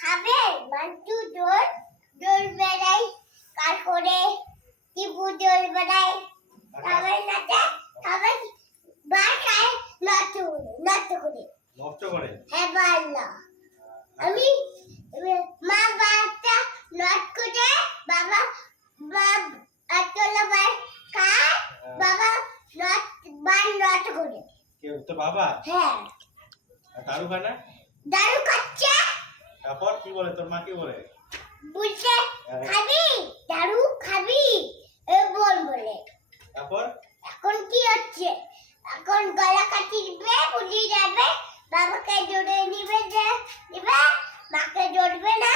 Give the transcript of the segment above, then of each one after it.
খাবে বান্টু দোল দোল বেড়াই কার করে টিপু দোল বেড়াই খাবে নাচে খাবে বাসায় নষ্ট করে হ্যাঁ বাল্লা আমি মা বাচ্চা নট করে বাবা বাবা খায় বাবা নট করে কেউ তো বাবা হ্যাঁ দারু খায় না দারু খাচ্ছে তারপর কি বলে তোর মা কি বলে বলছে খাবি দারু খাবি বলে তারপর এখন কি হচ্ছে এখন গলা কাটিবে পুলি যাবে বাবাকে জড়ে নিবে মাকে জড়বে না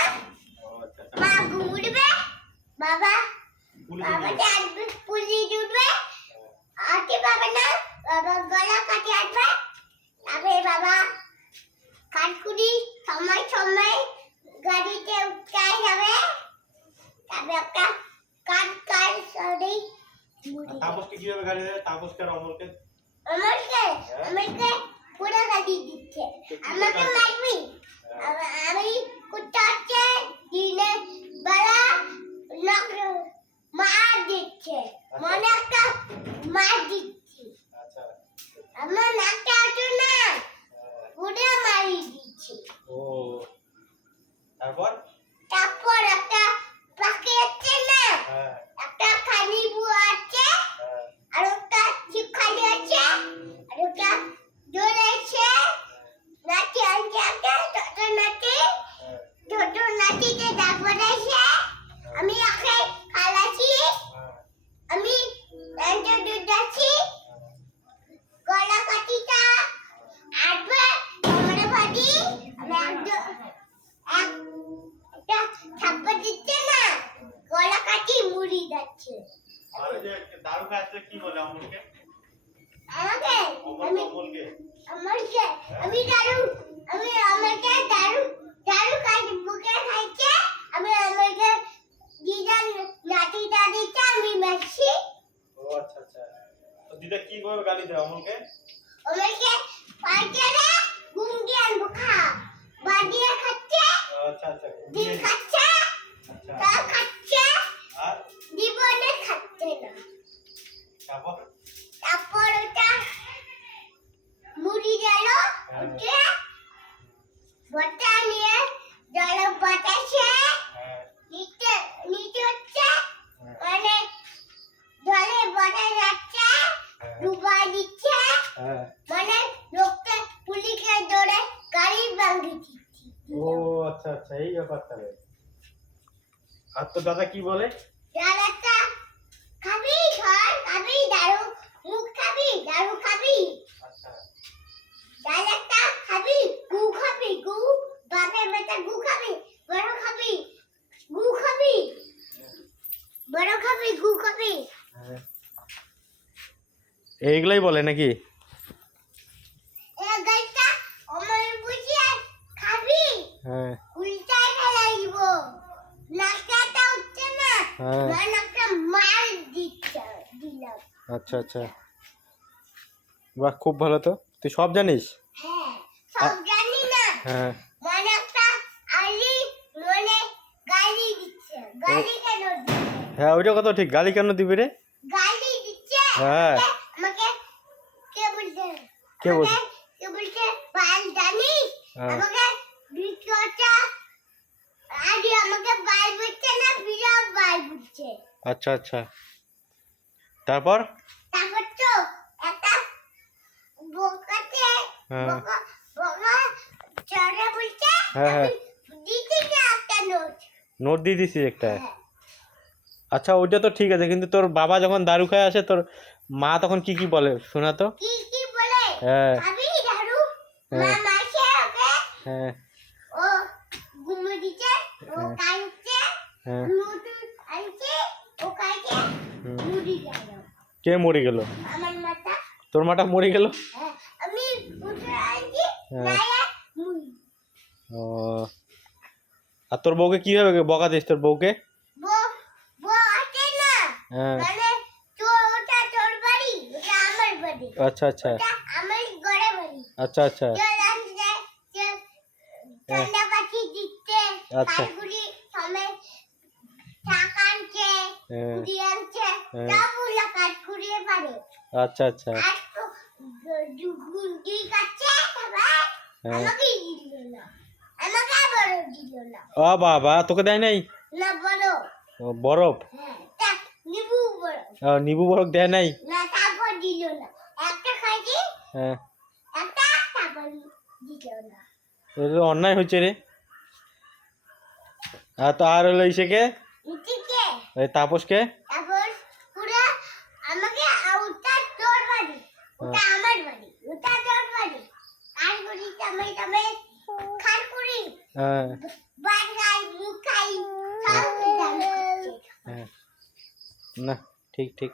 মা ঘুরবে বাবা আসবে পুলি জুড়বে আটে পাবে না বাবা গলা কাটি আসবে তবে বাবা কাঠকুড়ি সময় গাড়িতে উঠতে যাবে তবে একটা কাঠ সরি তাপসকে কিভাবে গাড়ি দেবে তাপসকে আর অমলকে আমাকে পুরো গাড়ি দিচ্ছে আমাকে মারবি আমি কুত্তা হচ্ছে দিনে বেলা মার দিচ্ছে মনে একটা মার দিচ্ছি আমার নাকটা আছে না পুরো মারি দিচ্ছি ও তারপর একটা পাখি আছে না একটা খালি বুয়া আছে আর একটা চিপখালি আছে আর একটা দোল আছে নাচি আনছে ছোট নাচিতে ডাক বাজাইছে আমি ওকে খালাছি আমি দুধ আছি গলা কাটিটা আসবে আমার বাড়ি আমি একটা ছাপ্পা দিচ্ছে না গলা কাটি মুড়ি যাচ্ছে আর যে দারু খাচ্ছে কি বলে অমলকে আমাকে অমলকে আমি আমাকে দারু খাই বুকে খাইছে আমি আমাকে দিদার নাতিটা দিচ্ছে আমি মাসি ও আচ্ছা তো দিদা কি করে গালি দেয় অমলকে পাইছে রে ঘুম দিয়ে আনবো খা বাদিয়া খাচ্ছে আচ্ছা দিন খাচ্ছে তা খাচ্ছে আর জীবনে খাচ্ছে না তারপর ওটা মুড়ি গেল ওকে বটা নিয়ে জল বাতাসে নিচে হচ্ছে মানে জলে বটা যাচ্ছে ডুবা দিচ্ছে মানে লোককে পুলিশে ধরে গাড়ি ভাঙিয়ে দিচ্ছে ও আচ্ছা এই ব্যাপারটা আর তো দাদা কি বলে দাদাটা খাবি খাবি দারু মুখ খাবি দারু খাবি আচ্ছা দাদাটা খাবি গু বাপে বেটা গু খাবি বড় খাবি গু খাবি এইগুলাই বলে নাকি এ গাইটা ওমন বুঝিয়ে খাবি হ্যাঁ উল্টা ফেলাইব নাকটা উঠছে না নাকটা মার দিলাম আচ্ছা বাহ খুব ভালো তো তুই সব জানিস হ্যাঁ সব জানি না হ্যাঁ মানে একটা আলি মনে গালি দিচ্ছে গালি কেন দিচ্ছে হ্যাঁ ওইটা কথা ঠিক গালি কেন দিবি রে গালি দিচ্ছে হ্যাঁ আমাকে কে বলছে পাল জানিস আমাকে ভিডিওটা আজ আমাকে বাই বুঝছে না ভিডিও বাই বুঝছে আচ্ছা তারপর তো একটা বোকাতে বোকা চলে বলছে হ্যাঁ দিতে না একটা নোট দিয়ে দিছিস একটা আচ্ছা ওইটা তো ঠিক আছে কিন্তু তোর বাবা যখন দারু খায় আসে তোর মা তখন কি বলে শোনা তো কি বলে হ্যাঁ আমি দারু মা মাসে ওকে হ্যাঁ ও ঘুমে দিচ্ছে ও কাঁদছে হ্যাঁ নুডু আনছে ও খাইছে মুড়ি গেল কে মরে গেল আমার মাথা তোর মাটা মরে গেল আমি উঠে আনছি না মুড়ি ও আর তোর বউকে কিভাবে বকা দিস তোর বউকে বো আছে না হ্যাঁ মানে ওটা তোর বাড়ি ওটা আমার বাড়ি আচ্ছা ওটা আমার ঘরে বাড়ি আচ্ছা ঠান্ডা পাখি দিচ্ছে আচ্ছা কাঠগুলি সময় টাকা আনছে হ্যাঁ কুড়ি আনছে হ্যাঁ। সবগুলো কাঠ কুড়িয়ে পারে আচ্ছা আচ্ছা আর তো গুন্ডি কাটছে সবাই হ্যাঁ আমাকে দিল না আমাকে বড় দিল না ও বাবা তোকে দেয় নাই না বড় ও, বরফ হ্যাঁ তা নিবু বড় নিবু বরফ দেয় নাই না তারপর দিল না একটা খাইছি হ্যাঁ একটা তারপর দিল না এটা তো অন্যায় হচ্ছে রে তো আর হলো ইসেকে নিচে ওই তাপসকে তারপর পুরো আমাকে ওটা তোর বাড়ি ওটা আমার বাড়ি ওটা তোর বাড়ি আর করি আমি খার করি হ্যাঁ বাড়ি খাই মুখ খাই সব কিছু আমি করছি। হ্যাঁ না ঠিক ঠিক